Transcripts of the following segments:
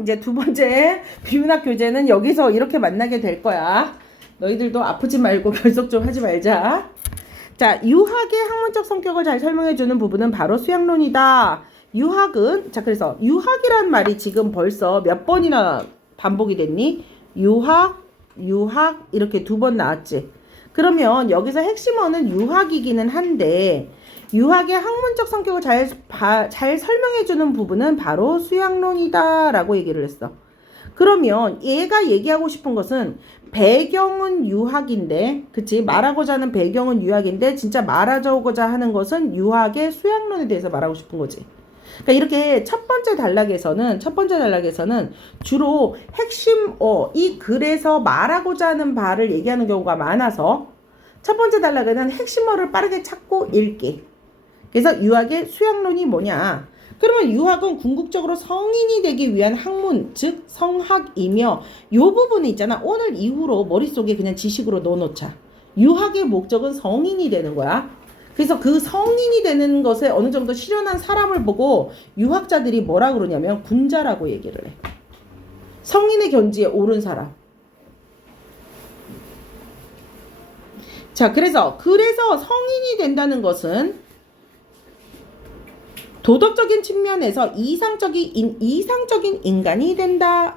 이제 두 번째 비문학 교재는 여기서 이렇게 만나게 될 거야. 너희들도 아프지 말고 결석 좀 하지 말자. 자, 유학의 학문적 성격을 잘 설명해주는 부분은 바로 수학론이다. 유학은, 자, 그래서 유학이란 말이 지금 벌써 몇 번이나 반복이 됐니? 유학, 이렇게 두 번 나왔지. 그러면 여기서 핵심어는 유학이기는 한데, 유학의 학문적 성격을 잘 설명해주는 부분은 바로 수학론이다 라고 얘기를 했어. 그러면 얘가 얘기하고 싶은 것은 배경은 유학인데, 그치? 말하고자 하는 배경은 유학인데 진짜 말하고자 하는 것은 유학의 수학론에 대해서 말하고 싶은 거지. 그러니까 이렇게 첫 번째 단락에서는 주로 핵심어, 이 글에서 말하고자 하는 바를 얘기하는 경우가 많아서 첫 번째 단락에는 핵심어를 빠르게 찾고 읽기. 그래서 유학의 수학론이 뭐냐? 그러면 유학은 궁극적으로 성인이 되기 위한 학문, 즉 성학이며 요 부분이 있잖아. 오늘 이후로 머릿속에 그냥 지식으로 넣어놓자. 유학의 목적은 성인이 되는 거야. 그래서 그 성인이 되는 것에 어느 정도 실현한 사람을 보고 유학자들이 뭐라 그러냐면 군자라고 얘기를 해. 성인의 견지에 오른 사람. 자, 그래서 성인이 된다는 것은 도덕적인 측면에서 이상적인 인간이 된다.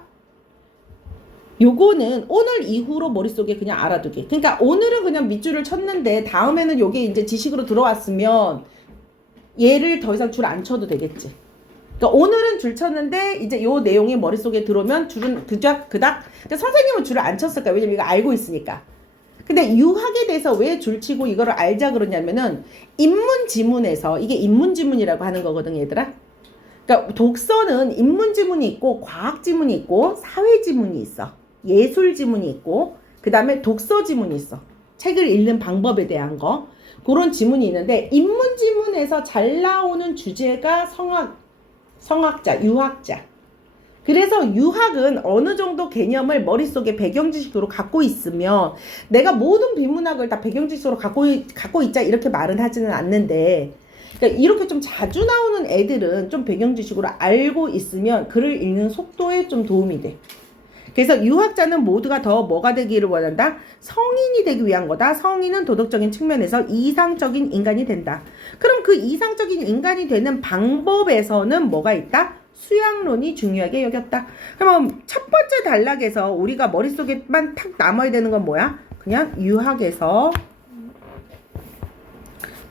요거는 오늘 이후로 머릿속에 그냥 알아두기. 그러니까 오늘은 그냥 밑줄을 쳤는데 다음에는 요게 이제 지식으로 들어왔으면 얘를 더 이상 줄 안 쳐도 되겠지. 그러니까 오늘은 줄 쳤는데 이제 요 내용이 머릿속에 들어오면 줄은 그닥. 그러니까 선생님은 줄을 안 쳤을까? 왜냐면 이거 알고 있으니까. 근데 유학에 대해서 왜 줄치고 이거를 알자 그러냐면은 인문지문에서 이게 인문지문이라고 하는 거거든 얘들아. 그러니까 독서는 인문지문이 있고 과학지문이 있고 사회지문이 있어. 예술지문이 있고 그 다음에 독서지문이 있어. 책을 읽는 방법에 대한 거. 그런 지문이 있는데 인문지문에서 잘 나오는 주제가 성학자, 유학자. 그래서 유학은 어느 정도 개념을 머릿속에 배경지식으로 갖고 있으면 내가 모든 비문학을 다 배경지식으로 갖고 있자 이렇게 말은 하지는 않는데 그러니까 이렇게 좀 자주 나오는 애들은 좀 배경지식으로 알고 있으면 글을 읽는 속도에 좀 도움이 돼. 그래서 유학자는 모두가 더 뭐가 되기를 원한다? 성인이 되기 위한 거다. 성인은 도덕적인 측면에서 이상적인 인간이 된다. 그럼 그 이상적인 인간이 되는 방법에서는 뭐가 있다? 수학론이 중요하게 여겼다. 그럼 첫 번째 단락에서 우리가 머릿속에만 탁 남아야 되는 건 뭐야? 그냥 유학에서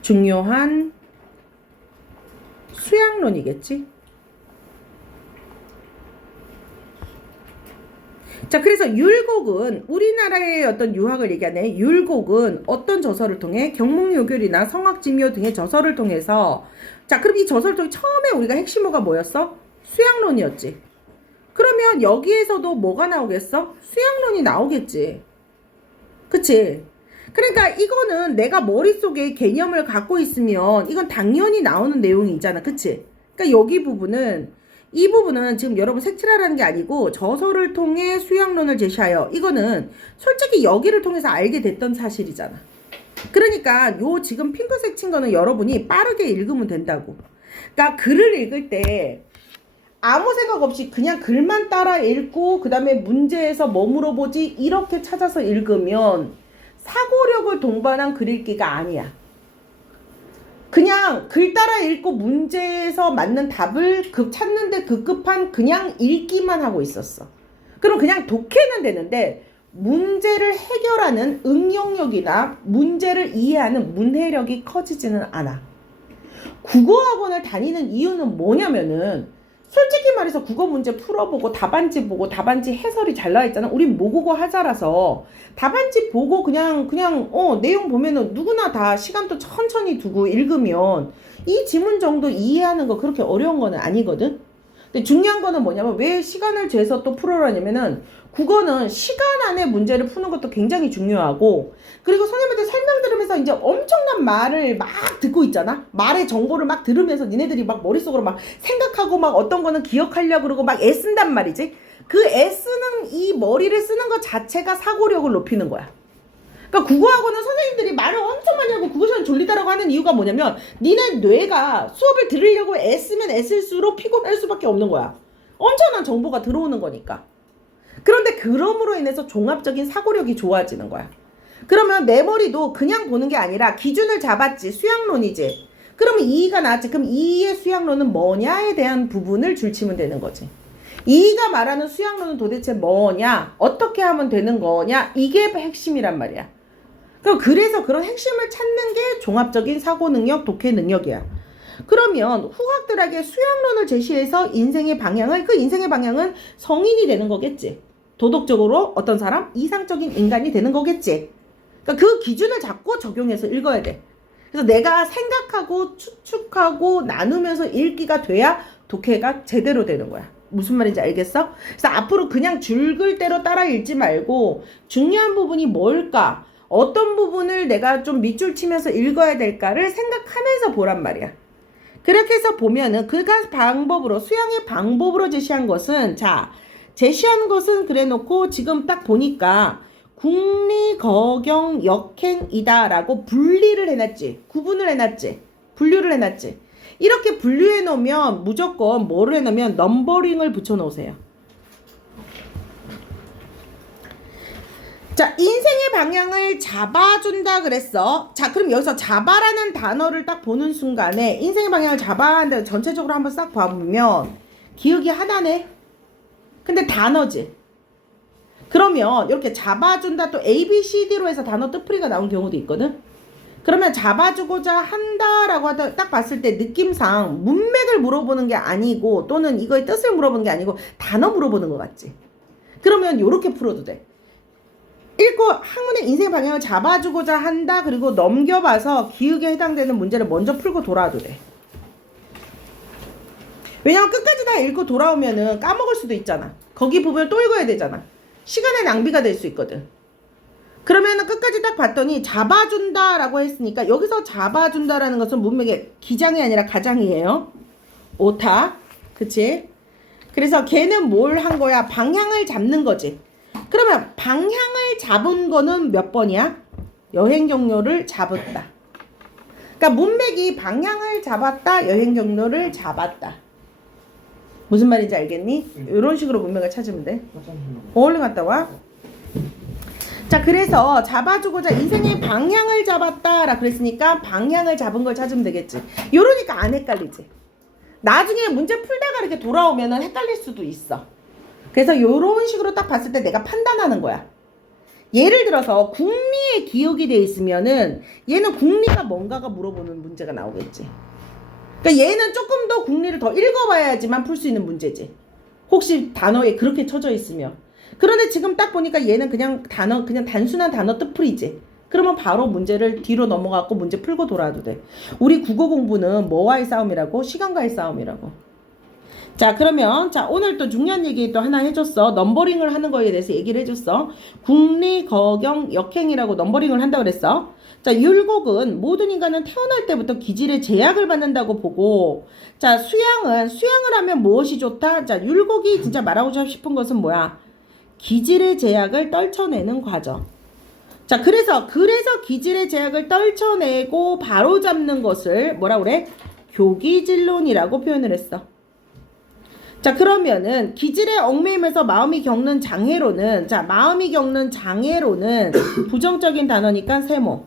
중요한 수학론이겠지. 자, 그래서 율곡은 우리나라의 어떤 유학을 얘기하네. 율곡은 어떤 저서를 통해 경목요결이나 성학지묘 등의 저서를 통해서 자, 그럼 이 저서를 통해 처음에 우리가 핵심어가 뭐였어? 수학론이었지. 그러면 여기에서도 뭐가 나오겠어? 수학론이 나오겠지. 그치? 그러니까 이거는 내가 머릿속에 개념을 갖고 있으면 이건 당연히 나오는 내용이잖아. 그치? 그러니까 이 부분은 지금 여러분 색칠하라는 게 아니고 저서를 통해 수학론을 제시하여 이거는 솔직히 여기를 통해서 알게 됐던 사실이잖아. 그러니까 요 지금 핑크색 친 거는 여러분이 빠르게 읽으면 된다고. 그러니까 글을 읽을 때 아무 생각 없이 그냥 글만 따라 읽고 그 다음에 문제에서 뭐 물어보지 이렇게 찾아서 읽으면 사고력을 동반한 글 읽기가 아니야. 그냥 글 따라 읽고 문제에서 맞는 답을 찾는데 급급한 그냥 읽기만 하고 있었어. 그럼 그냥 독해는 되는데 문제를 해결하는 응용력이나 문제를 이해하는 문해력이 커지지는 않아. 국어학원을 다니는 이유는 뭐냐면은 솔직히 말해서 국어 문제 풀어보고 답안지 보고 답안지 해설이 잘 나와있잖아. 우린 모국어 하자라서 답안지 보고 그냥 내용 보면은 누구나 다 시간도 천천히 두고 읽으면 이 지문 정도 이해하는 거 그렇게 어려운 거는 아니거든. 근데 중요한 거는 뭐냐면 왜 시간을 재서 또 풀어라냐면은 국어는 시간 안에 문제를 푸는 것도 굉장히 중요하고 그리고 선생님한테 설명 들으면서 이제 엄청난 말을 막 듣고 있잖아. 말의 정보를 막 들으면서 니네들이 막 머릿속으로 막 생각하고 막 어떤 거는 기억하려고 그러고 막 애쓴단 말이지. 그 애쓰는 이 머리를 쓰는 것 자체가 사고력을 높이는 거야. 그러니까 국어학원은 선생님들이 말을 엄청 많이 하고 국어 시간 졸리다라고 하는 이유가 뭐냐면 니네 뇌가 수업을 들으려고 애쓰면 애쓸수록 피곤할 수밖에 없는 거야. 엄청난 정보가 들어오는 거니까. 그런데 그럼으로 인해서 종합적인 사고력이 좋아지는 거야. 그러면 내 머리도 그냥 보는 게 아니라 기준을 잡았지. 수학론이지. 그러면 이의가 나왔지. 그럼 이의의 수학론은 뭐냐에 대한 부분을 줄치면 되는 거지. 이의가 말하는 수학론은 도대체 뭐냐? 어떻게 하면 되는 거냐? 이게 핵심이란 말이야. 그래서 그런 핵심을 찾는 게 종합적인 사고 능력, 독해 능력이야. 그러면 후학들에게 수학론을 제시해서 인생의 방향을, 그 인생의 방향은 성인이 되는 거겠지. 도덕적으로 어떤 사람? 이상적인 인간이 되는 거겠지. 그러니까 그 기준을 잡고 적용해서 읽어야 돼. 그래서 내가 생각하고 추측하고 나누면서 읽기가 돼야 독해가 제대로 되는 거야. 무슨 말인지 알겠어? 그래서 앞으로 그냥 줄글 대로 따라 읽지 말고 중요한 부분이 뭘까? 어떤 부분을 내가 좀 밑줄 치면서 읽어야 될까를 생각하면서 보란 말이야. 그렇게 해서 보면은 그가 방법으로, 수양의 방법으로 제시한 것은, 자, 제시한 것은 그래 놓고 지금 딱 보니까 국리, 거경, 역행이다 라고 분리를 해놨지. 구분을 해놨지. 분류를 해놨지. 이렇게 분류해 놓으면 무조건 뭐를 해놓으면 넘버링을 붙여 놓으세요. 자, 인생의 방향을 잡아준다 그랬어. 자, 그럼 여기서 잡아라는 단어를 딱 보는 순간에 인생의 방향을 잡아야 한다. 전체적으로 한번 싹 봐보면 기억이 하나네. 근데 단어지. 그러면 이렇게 잡아준다 또 A, B, C, D로 해서 단어 뜻풀이가 나온 경우도 있거든. 그러면 잡아주고자 한다라고 하다 딱 봤을 때 느낌상 문맥을 물어보는 게 아니고 또는 이거의 뜻을 물어보는 게 아니고 단어 물어보는 것 같지. 그러면 이렇게 풀어도 돼. 읽고 학문의 인생 방향을 잡아주고자 한다. 그리고 넘겨봐서 기억에 해당되는 문제를 먼저 풀고 돌아와도 돼. 왜냐면 끝까지 다 읽고 돌아오면은 까먹을 수도 있잖아. 거기 부분을 또 읽어야 되잖아. 시간의 낭비가 될 수 있거든. 그러면은 끝까지 딱 봤더니 잡아준다라고 했으니까 여기서 잡아준다라는 것은 문맥의 기장이 아니라 가장이에요. 오타. 그치? 그래서 걔는 뭘 한 거야? 방향을 잡는 거지. 그러면 방향을 잡은 거는 몇 번이야? 여행 경로를 잡았다. 그러니까 문맥이 방향을 잡았다, 여행 경로를 잡았다. 무슨 말인지 알겠니? 이런 식으로 문맥을 찾으면 돼. 얼른 갔다 와. 자, 그래서 잡아주고자 인생의 방향을 잡았다라 그랬으니까 방향을 잡은 걸 찾으면 되겠지. 이러니까 안 헷갈리지. 나중에 문제 풀다가 이렇게 돌아오면은 헷갈릴 수도 있어. 그래서 이런 식으로 딱 봤을 때 내가 판단하는 거야. 예를 들어서 국리에 기억이 돼 있으면은 얘는 국리가 뭔가가 물어보는 문제가 나오겠지. 그러니까 얘는 조금 더 국리를 더 읽어봐야지만 풀 수 있는 문제지. 혹시 단어에 그렇게 쳐져 있으면. 그런데 지금 딱 보니까 얘는 그냥 단순한 단어 뜻풀이지. 그러면 바로 문제를 뒤로 넘어가고 문제 풀고 돌아와도 돼. 우리 국어 공부는 뭐와의 싸움이라고? 시간과의 싸움이라고. 자, 그러면 자, 오늘 또 중요한 얘기 또 하나 해줬어. 넘버링을 하는 거에 대해서 얘기를 해줬어. 국리, 거경, 역행이라고 넘버링을 한다고 그랬어. 자, 율곡은 모든 인간은 태어날 때부터 기질의 제약을 받는다고 보고, 자, 수양을 하면 무엇이 좋다? 자, 율곡이 진짜 말하고 싶은 것은 뭐야? 기질의 제약을 떨쳐내는 과정. 자, 그래서 기질의 제약을 떨쳐내고 바로잡는 것을 뭐라 그래? 교기질론이라고 표현을 했어. 자, 그러면은 기질에 얽매이면서 마음이 겪는 장애로는, 자, 마음이 겪는 장애로는 부정적인 단어니까 세모.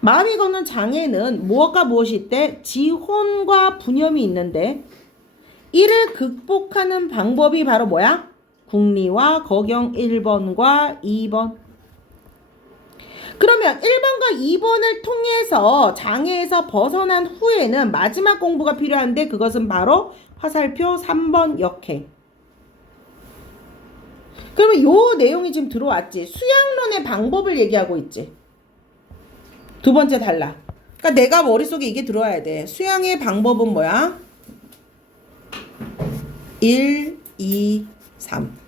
마음이 겪는 장애는 무엇과 무엇이 있대? 지혼과 분염이 있는데 이를 극복하는 방법이 바로 뭐야? 국리와 거경 1번과 2번. 그러면 1번과 2번을 통해서 장애에서 벗어난 후에는 마지막 공부가 필요한데 그것은 바로 화살표 3번 역행. 그러면 요 내용이 지금 들어왔지. 수양론의 방법을 얘기하고 있지. 두 번째 단락. 그러니까 내가 머릿속에 이게 들어와야 돼. 수양의 방법은 뭐야? 1, 2, 3.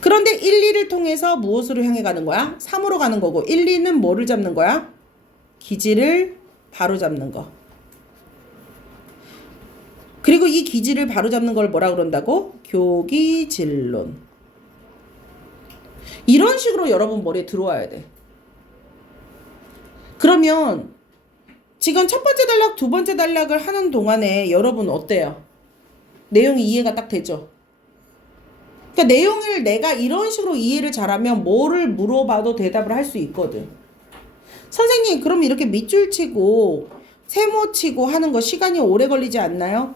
그런데 1, 2를 통해서 무엇으로 향해 가는 거야? 3으로 가는 거고 1, 2는 뭐를 잡는 거야? 기질을 바로잡는 거. 그리고 이 기질을 바로잡는 걸 뭐라 그런다고? 교기질론. 이런 식으로 여러분 머리에 들어와야 돼. 그러면 지금 첫 번째 단락, 두 번째 단락을 하는 동안에 여러분 어때요? 내용이 이해가 딱 되죠? 그러니까 내용을 내가 이런 식으로 이해를 잘하면 뭐를 물어봐도 대답을 할 수 있거든. 선생님, 그럼 이렇게 밑줄 치고 세모 치고 하는 거 시간이 오래 걸리지 않나요?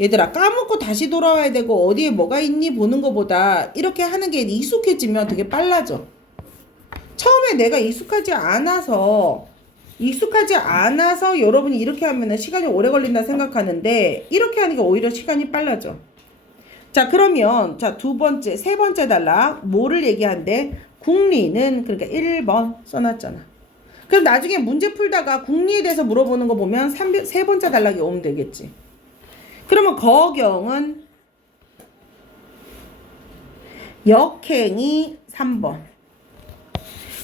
얘들아, 까먹고 다시 돌아와야 되고 어디에 뭐가 있니 보는 것보다 이렇게 하는 게 익숙해지면 되게 빨라져. 처음에 내가 익숙하지 않아서 여러분이 이렇게 하면은 시간이 오래 걸린다 생각하는데 이렇게 하는 게 오히려 시간이 빨라져. 자, 그러면 자, 세 번째 단락 뭐를 얘기한대? 국리는 그러니까 1번 써놨잖아. 그럼 나중에 문제 풀다가 국리에 대해서 물어보는 거 보면 세 번째 단락이 오면 되겠지. 그러면 거경은 역행이 3번.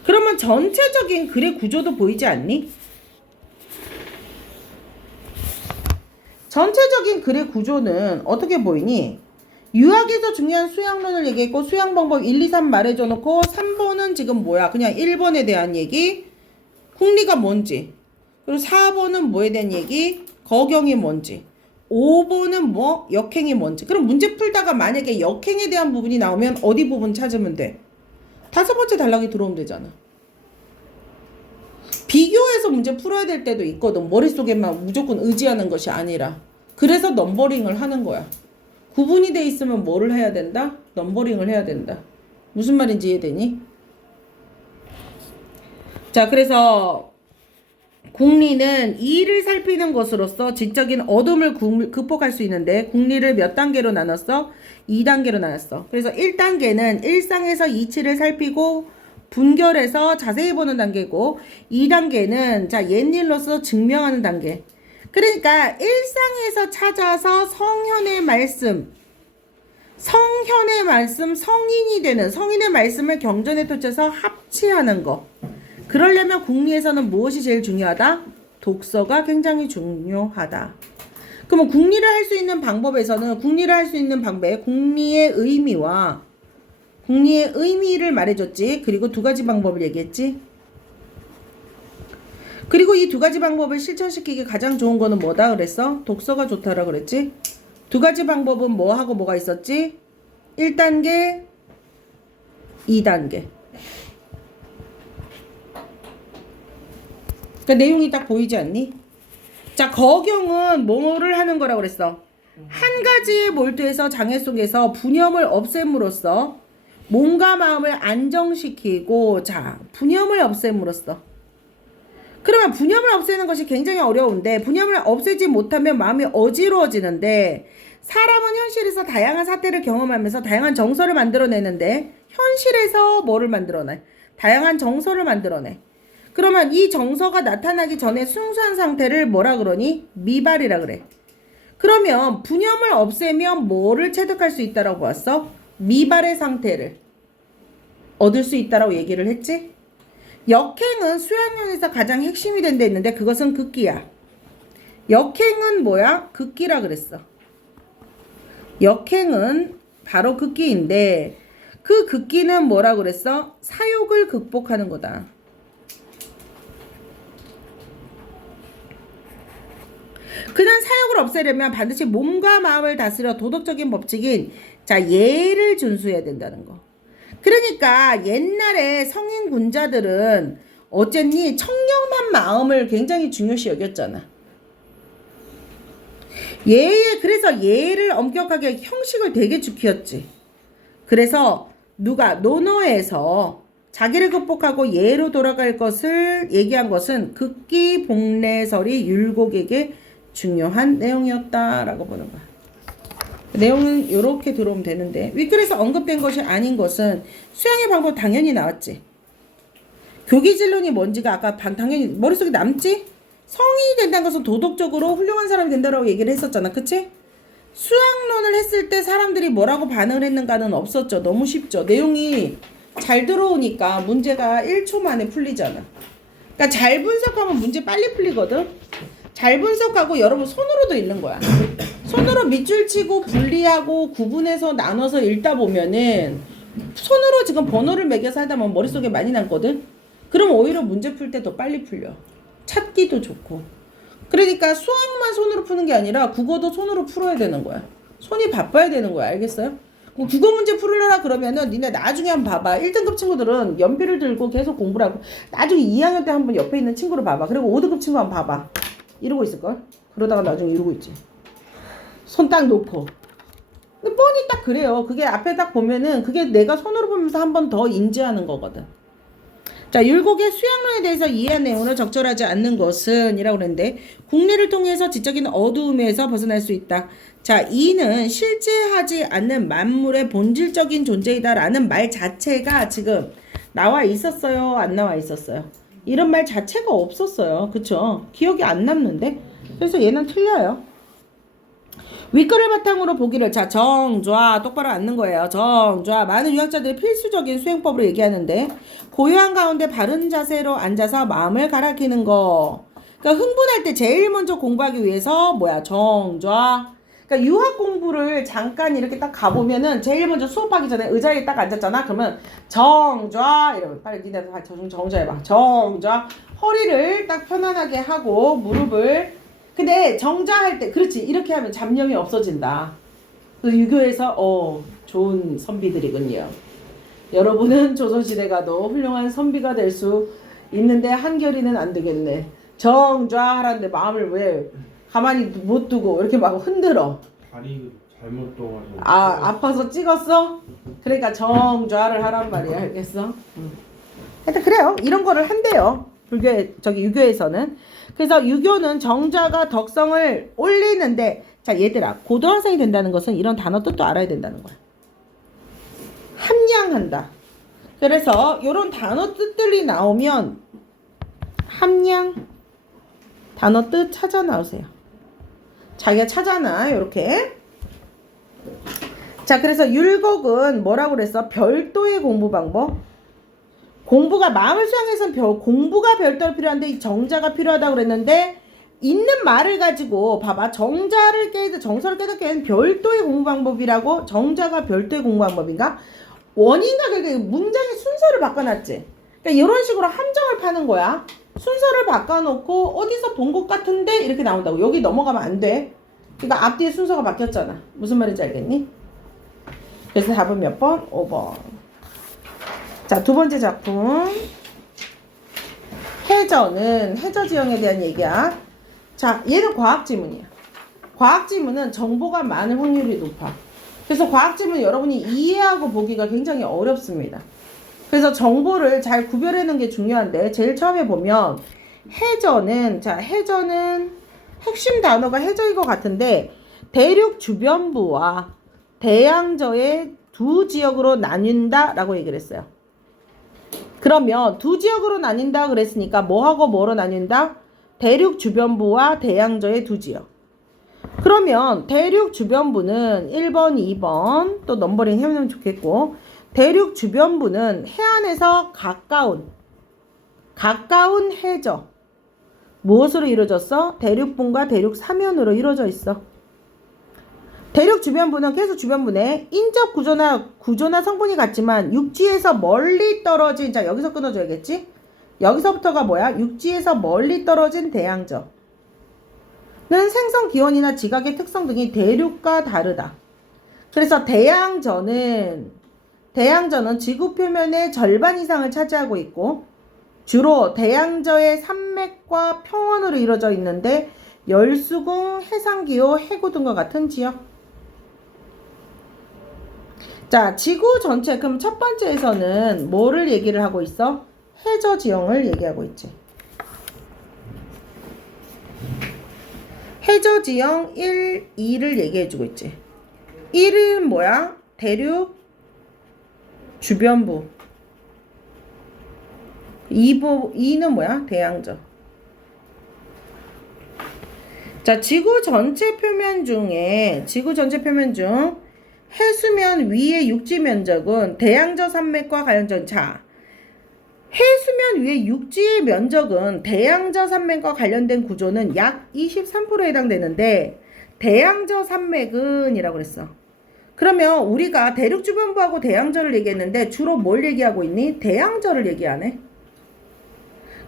그러면 전체적인 글의 구조도 보이지 않니? 전체적인 글의 구조는 어떻게 보이니? 유학에서 중요한 수양론을 얘기했고 수양방법 1, 2, 3 말해줘 놓고 3번은 지금 뭐야? 그냥 1번에 대한 얘기, 국리가 뭔지, 그리고 4번은 뭐에 대한 얘기, 거경이 뭔지, 5번은 뭐? 역행이 뭔지. 그럼 문제 풀다가 만약에 역행에 대한 부분이 나오면 어디 부분 찾으면 돼? 5번째 단락이 들어오면 되잖아. 비교해서 문제 풀어야 될 때도 있거든. 머릿속에만 무조건 의지하는 것이 아니라. 그래서 넘버링을 하는 거야. 구분이 돼 있으면 뭐를 해야 된다? 넘버링을 해야 된다. 무슨 말인지 이해되니? 자, 그래서 국리는 이를 살피는 것으로서 지적인 어둠을 극복할 수 있는데 국리를 몇 단계로 나눴어? 2단계로 나눴어. 그래서 1단계는 일상에서 이치를 살피고 분결해서 자세히 보는 단계고 2단계는 자 옛일로서 증명하는 단계. 그러니까 일상에서 찾아서 성인의 말씀 성인의 말씀을 경전에 토쳐서 합치하는 거. 그러려면 국리에서는 무엇이 제일 중요하다? 독서가 굉장히 중요하다. 그러면 국리를 할 수 있는 방법에서는 국리의 의미를 말해줬지. 그리고 2가지 방법을 얘기했지. 그리고 이 2가지 방법을 실천시키기 가장 좋은 거는 뭐다 그랬어? 독서가 좋다라 그랬지. 2가지 방법은 뭐하고 뭐가 있었지? 1단계, 2단계. 그러니까 내용이 딱 보이지 않니? 자, 거경은 뭐를 하는 거라고 그랬어? 한 가지에 몰두해서 장애 속에서 분염을 없앰으로써 몸과 마음을 안정시키고, 자, 분염을 없앰으로써. 그러면 분염을 없애는 것이 굉장히 어려운데, 분염을 없애지 못하면 마음이 어지러워지는데, 사람은 현실에서 다양한 사태를 경험하면서 다양한 정서를 만들어내는데, 현실에서 뭐를 만들어내? 다양한 정서를 만들어내. 그러면 이 정서가 나타나기 전에 순수한 상태를 뭐라 그러니? 미발이라 그래. 그러면 분염을 없애면 뭐를 체득할 수 있다라고 봤어? 미발의 상태를 얻을 수 있다라고 얘기를 했지? 역행은 수양론에서 가장 핵심이 된 데 있는데 그것은 극기야. 역행은 뭐야? 극기라 그랬어. 역행은 바로 극기인데 그 극기는 뭐라 그랬어? 사욕을 극복하는 거다. 그는 사욕을 없애려면 반드시 몸과 마음을 다스려 도덕적인 법칙인 자 예를 준수해야 된다는 거. 그러니까 옛날에 성인 군자들은 어쨌니 청렴한 마음을 굉장히 중요시 여겼잖아. 그래서 예를 엄격하게 형식을 되게 지켰지. 그래서 누가 논어에서 자기를 극복하고 예로 돌아갈 것을 얘기한 것은 극기 복례설이 율곡에게 중요한 내용이었다라고 보는 거야. 내용은 이렇게 들어오면 되는데 윗글에서 언급된 것이 아닌 것은 수양의 방법 당연히 나왔지. 교기진론이 뭔지가 아까 당연히 머릿속에 남지? 성인이 된다는 것은 도덕적으로 훌륭한 사람이 된다라고 얘기를 했었잖아. 그치? 수양론을 했을 때 사람들이 뭐라고 반응을 했는가는 없었죠. 너무 쉽죠. 내용이 잘 들어오니까 문제가 1초 만에 풀리잖아. 그러니까 잘 분석하면 문제 빨리 풀리거든. 잘 분석하고 여러분 손으로도 읽는 거야. 손으로 밑줄 치고 분리하고 구분해서 나눠서 읽다 보면은 손으로 지금 번호를 매겨서 하다 보면 머릿속에 많이 남거든. 그럼 오히려 문제 풀 때 더 빨리 풀려. 찾기도 좋고. 그러니까 수학만 손으로 푸는 게 아니라 국어도 손으로 풀어야 되는 거야. 손이 바빠야 되는 거야. 알겠어요? 그럼 국어 문제 풀으려라 그러면은 니네 나중에 한번 봐봐. 1등급 친구들은 연필을 들고 계속 공부를 하고 나중에 2학년 때 한번 옆에 있는 친구를 봐봐. 그리고 5등급 친구 한번 봐봐. 이러고 있을걸? 그러다가 나중에 이러고 있지. 손 딱 놓고. 근데 뻔히 딱 그래요. 그게 앞에 딱 보면은 그게 내가 손으로 보면서 한 번 더 인지하는 거거든. 자, 율곡의 수양론에 대해서 이해한 내용으로 적절하지 않는 것은 이라고 그랬는데 국리를 통해서 지적인 어두움에서 벗어날 수 있다. 자, 이는 실제하지 않는 만물의 본질적인 존재이다라는 말 자체가 지금 나와 있었어요? 안 나와 있었어요? 이런 말 자체가 없었어요. 그쵸? 기억이 안 남는데? 그래서 얘는 틀려요. 윗글을 바탕으로 보기를 자 정좌 똑바로 앉는 거예요. 정좌 많은 유학자들이 필수적인 수행법으로 얘기하는데 고요한 가운데 바른 자세로 앉아서 마음을 가라키는 거. 그러니까 흥분할 때 제일 먼저 공부하기 위해서 뭐야 정좌. 그러니까 유학 공부를 잠깐 이렇게 딱 가보면은 제일 먼저 수업하기 전에 의자에 딱 앉았잖아. 그러면 정좌 이러면 빨리 니네 정좌 해봐. 정좌 허리를 딱 편안하게 하고 무릎을 근데 정자할 때 그렇지 이렇게 하면 잡념이 없어진다. 그래서 유교에서 좋은 선비들이군요. 여러분은 조선시대 가도 훌륭한 선비가 될 수 있는데 한결이는 안 되겠네. 정좌하라는데 마음을 왜 가만히 못 두고 이렇게 막 흔들어. 다리 잘못 떠가지고. 아파서 찍었어? 그러니까 정좌를 하란 말이야. 알겠어? 하여튼 그래요. 이런 거를 한대요. 유교에서는. 그래서 유교는 정자가 덕성을 올리는데 자 얘들아 고등학생이 된다는 것은 이런 단어 뜻도 알아야 된다는 거야. 함량한다. 그래서 이런 단어 뜻들이 나오면 함량 단어 뜻 찾아 나오세요. 자기가 찾아놔 이렇게. 자 그래서 율곡은 뭐라고 그랬어? 별도의 공부 방법. 공부가 마음을 수양해서는 공부가 별도로 필요한데 이 정자가 필요하다고 그랬는데 있는 말을 가지고 봐봐 정자를 정서를 깨닫게 하는 별도의 공부 방법이라고. 정자가 별도의 공부 방법인가? 원인과 결과 문장의 순서를 바꿔놨지. 그러니까 이런 식으로 함정을 파는 거야. 순서를 바꿔놓고 어디서 본 것 같은데 이렇게 나온다고. 여기 넘어가면 안 돼. 그러니까 앞뒤에 순서가 바뀌었잖아. 무슨 말인지 알겠니? 그래서 답은 몇 번? 5번. 자, 두 번째 작품. 해저는 해저지형에 대한 얘기야. 자, 얘는 과학지문이야. 과학지문은 정보가 많을 확률이 높아. 그래서 과학지문 여러분이 이해하고 보기가 굉장히 어렵습니다. 그래서 정보를 잘 구별해놓는 게 중요한데 제일 처음에 보면 해저는 핵심 단어가 해저인 것 같은데 대륙 주변부와 대양저의 두 지역으로 나뉜다 라고 얘기를 했어요. 그러면 두 지역으로 나뉜다 그랬으니까 뭐하고 뭐로 나뉜다? 대륙 주변부와 대양저의 두 지역. 그러면 대륙 주변부는 1번, 2번 또 넘버링 해놓으면 좋겠고 대륙 주변부는 해안에서 가까운 해저. 무엇으로 이루어졌어? 대륙분과 대륙 사면으로 이루어져 있어. 대륙 주변부는 계속 주변부네. 인접 구조나 성분이 같지만 육지에서 멀리 떨어진 자 여기서 끊어줘야겠지? 여기서부터가 뭐야? 육지에서 멀리 떨어진 대양저는 생성 기원이나 지각의 특성 등이 대륙과 다르다. 그래서 대양저는 지구 표면의 절반 이상을 차지하고 있고 주로 대양저의 산맥과 평원으로 이루어져 있는데 열수궁, 해상기호, 해구 등과 같은 지역. 자, 지구 전체 그럼 첫 번째에서는 뭐를 얘기를 하고 있어? 해저 지형을 얘기하고 있지. 해저 지형 1, 2를 얘기해주고 있지. 1은 뭐야? 대륙 주변부. 2는 뭐야? 대양저. 자, 지구 전체 표면 중 해수면 위의 육지 면적은 대양저 산맥과 관련된 자, 해수면 위의 육지의 면적은 대양저 산맥과 관련된 구조는 약 23%에 해당되는데 대양저 산맥은 이라고 그랬어. 그러면 우리가 대륙 주변부하고 대양저를 얘기했는데 주로 뭘 얘기하고 있니? 대양저를 얘기하네.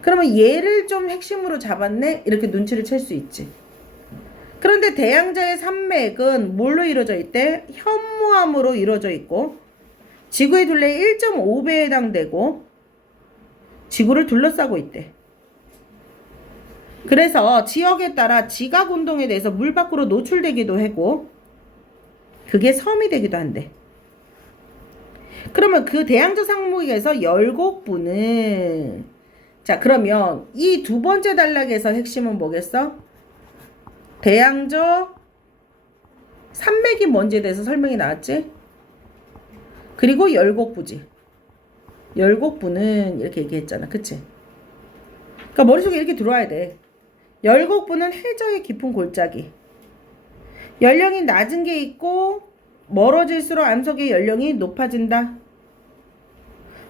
그러면 얘를 좀 핵심으로 잡았네? 이렇게 눈치를 챌 수 있지. 그런데 대양자의 산맥은 뭘로 이루어져 있대? 현무암으로 이루어져 있고 지구의 둘레의 1.5배에 해당되고 지구를 둘러싸고 있대. 그래서 지역에 따라 지각 운동에 대해서 물 밖으로 노출되기도 하고 그게 섬이 되기도 한대. 그러면 그 대양저 상목에서 열곡부는 자 그러면 이 두 번째 단락에서 핵심은 뭐겠어? 대양저 산맥이 뭔지에 대해서 설명이 나왔지? 그리고 열곡부지. 열곡부는 이렇게 얘기했잖아. 그치? 그러니까 머릿속에 이렇게 들어와야 돼. 열곡부는 해저의 깊은 골짜기. 연령이 낮은 게 있고 멀어질수록 암석의 연령이 높아진다.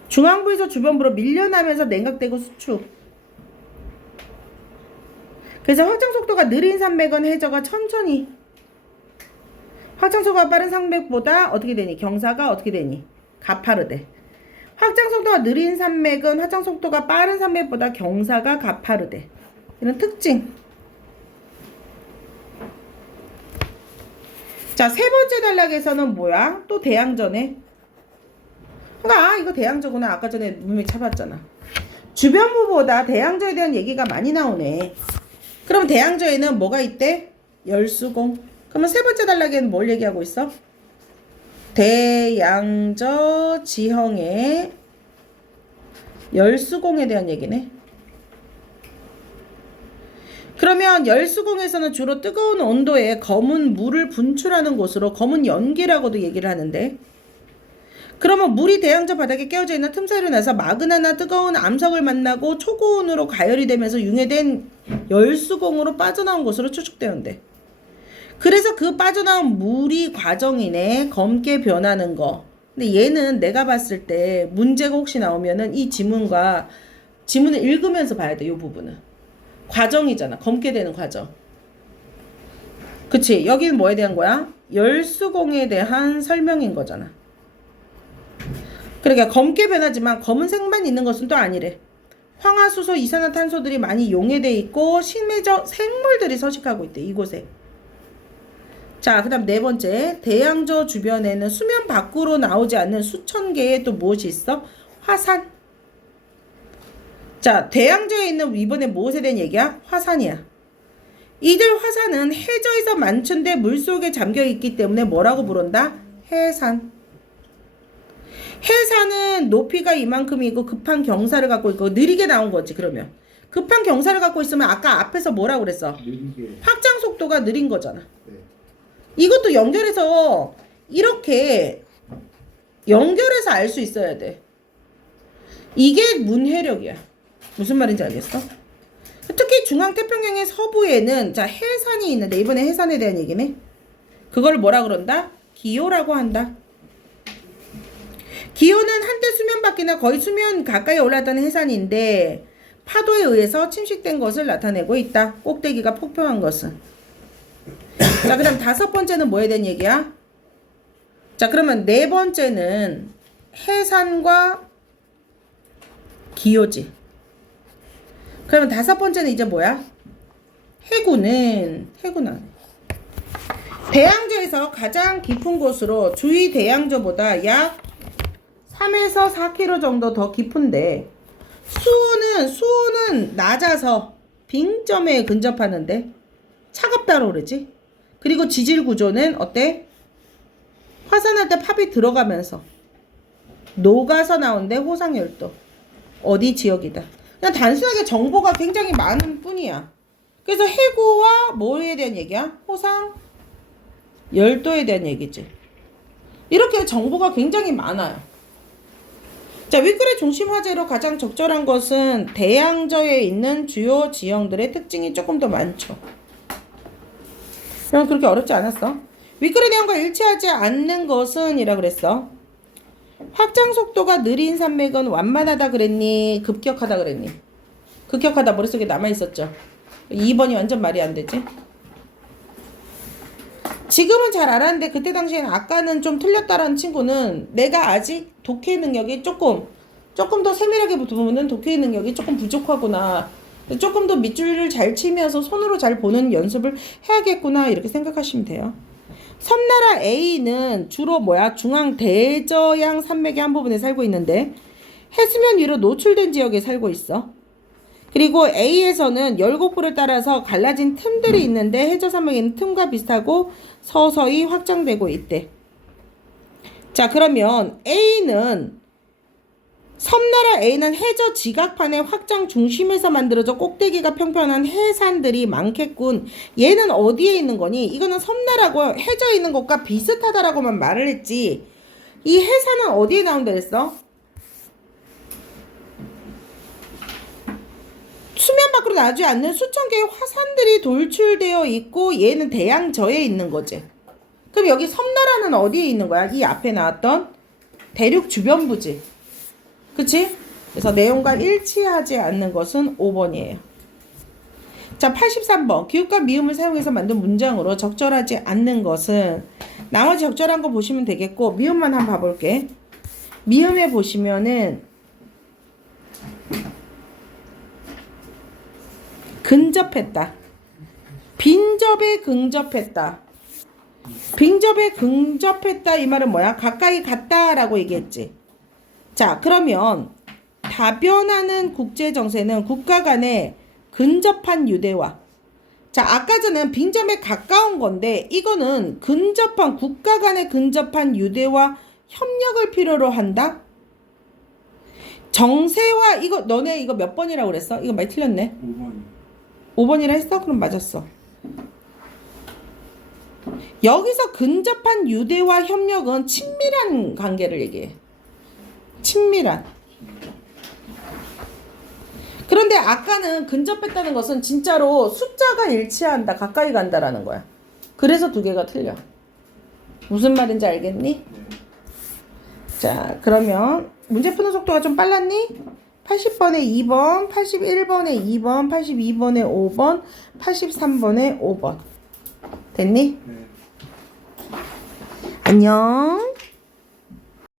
중앙부에서 주변부로 밀려나면서 냉각되고 수축. 그래서 확장 속도가 느린 산맥은 해저가 천천히 확장 속도가 빠른 산맥보다 어떻게 되니? 경사가 어떻게 되니? 가파르대. 확장 속도가 느린 산맥은 확장 속도가 빠른 산맥보다 경사가 가파르대. 이런 특징. 자, 세 번째 단락에서는 뭐야? 또 대양저네. 그러니까 이거 대양저구나. 아까 전에 문맥 찾았잖아. 주변부보다 대양저에 대한 얘기가 많이 나오네. 그럼 대양저에는 뭐가 있대? 열수공. 그러면 세 번째 단락에는 뭘 얘기하고 있어? 대양저 지형의 열수공에 대한 얘기네. 그러면 열수공에서는 주로 뜨거운 온도에 검은 물을 분출하는 곳으로 검은 연기라고도 얘기를 하는데 그러면 물이 대양저 바닥에 깨어져 있는 틈사이로 나서 마그나나 뜨거운 암석을 만나고 초고온으로 가열이 되면서 융해된 열수공으로 빠져나온 것으로 추측되는데 그래서 그 빠져나온 물이 과정이네. 검게 변하는 거. 근데 얘는 내가 봤을 때 문제가 혹시 나오면은 이 지문을 읽으면서 봐야 돼. 이 부분은 과정이잖아. 검게 되는 과정. 그치? 여기는 뭐에 대한 거야? 열수공에 대한 설명인 거잖아. 그러니까 검게 변하지만 검은색만 있는 것은 또 아니래. 황화수소, 이산화탄소들이 많이 용해돼 있고 심해적 생물들이 서식하고 있대. 이곳에. 자, 그 다음 네 번째. 대양저 주변에는 수면 밖으로 나오지 않는 수천 개의 또 무엇이 있어? 화산. 자, 대양저에 있는 이번에 무엇에 대한 얘기야? 화산이야. 이들 화산은 해저에서 만천대 물속에 잠겨있기 때문에 뭐라고 부른다? 해산. 해산은 높이가 이만큼이고 급한 경사를 갖고 있고 느리게 나온 거지. 그러면 급한 경사를 갖고 있으면 아까 앞에서 뭐라고 그랬어? 느리게. 확장 속도가 느린 거잖아. 네. 이것도 연결해서 이렇게 연결해서 알 수 있어야 돼. 이게 문해력이야. 무슨 말인지 알겠어? 특히 중앙태평양의 서부에는 자 해산이 있는데 이번에 해산에 대한 얘기네. 그걸 뭐라 그런다? 기요라고 한다. 기요는 한때 수면 밖이나 거의 수면 가까이 올랐던 해산인데 파도에 의해서 침식된 것을 나타내고 있다. 꼭대기가 폭평한 것은. 자, 그럼 다섯 번째는 뭐에 대한 얘기야? 자, 그러면 네 번째는 해산과 기요지. 그러면 다섯 번째는 이제 뭐야? 해구는 대양저에서 가장 깊은 곳으로 주위 대양저보다 약 3에서 4km 정도 더 깊은데 수온은 낮아서 빙점에 근접하는데 차갑다고 그러지. 그리고 지질 구조는 어때? 화산할 때 팝이 들어가면서 녹아서 나오는데 호상열도 어디 지역이다. 그냥 단순하게 정보가 굉장히 많은 뿐이야. 그래서 해구와 뭐에 대한 얘기야? 호상 열도에 대한 얘기지. 이렇게 정보가 굉장히 많아요. 자, 윗글의 중심 화제로 가장 적절한 것은 대양저에 있는 주요 지형들의 특징이 조금 더 많죠. 그럼 그렇게 어렵지 않았어. 윗글의 내용과 일치하지 않는 것은 이라 그랬어. 확장 속도가 느린 산맥은 완만하다 그랬니? 급격하다 그랬니? 급격하다 머릿속에 남아있었죠. 2번이 완전 말이 안 되지. 지금은 잘 알았는데 그때 당시에는 아까는 좀 틀렸다라는 친구는 내가 아직 독해 능력이 조금 더 세밀하게 보면 독해 능력이 조금 부족하구나 조금 더 밑줄을 잘 치면서 손으로 잘 보는 연습을 해야겠구나 이렇게 생각하시면 돼요. 섬나라 A는 주로 중앙 대저양 산맥의 한 부분에 살고 있는데 해수면 위로 노출된 지역에 살고 있어. 그리고 A에서는 열곡부를 따라서 갈라진 틈들이 있는데 해저 산맥에는 틈과 비슷하고 서서히 확장되고 있대. 자, 그러면 섬나라 A는 해저 지각판의 확장 중심에서 만들어져 꼭대기가 평평한 해산들이 많겠군. 얘는 어디에 있는 거니? 이거는 섬나라고 해저에 있는 것과 비슷하다라고만 말을 했지. 이 해산은 어디에 나온다 했어? 수면 밖으로 나지 않는 수천 개의 화산들이 돌출되어 있고 얘는 대양저에 있는 거지. 그럼 여기 섬나라는 어디에 있는 거야? 이 앞에 나왔던 대륙 주변부지. 그치? 그래서 내용과 일치하지 않는 것은 5번이에요. 자, 83번. 기울과 미음을 사용해서 만든 문장으로 적절하지 않는 것은 나머지 적절한 거 보시면 되겠고 미음만 한번 봐볼게. 미음에 보시면은 근접했다. 빈접에 근접했다. 빈접에 근접했다 이 말은 뭐야? 가까이 갔다라고 얘기했지. 자, 그러면 다변하는 국제정세는 국가 간의 근접한 유대화. 자, 아까 전에는 빈점에 가까운 건데 이거는 근접한 국가 간의 근접한 유대와 협력을 필요로 한다. 정세와 이거 너네 이거 몇 번이라고 그랬어? 이거 많이 틀렸네. 5번. 5번이라 했어? 그럼 맞았어. 여기서 근접한 유대와 협력은 친밀한 관계를 얘기해. 친밀한. 그런데 아까는 근접했다는 것은 진짜로 숫자가 일치한다, 가까이 간다라는 거야. 그래서 두 개가 틀려. 무슨 말인지 알겠니? 자, 그러면 문제 푸는 속도가 좀 빨랐니? 80번에 2번, 81번에 2번, 82번에 5번, 83번에 5번. 됐니? 네. 안녕.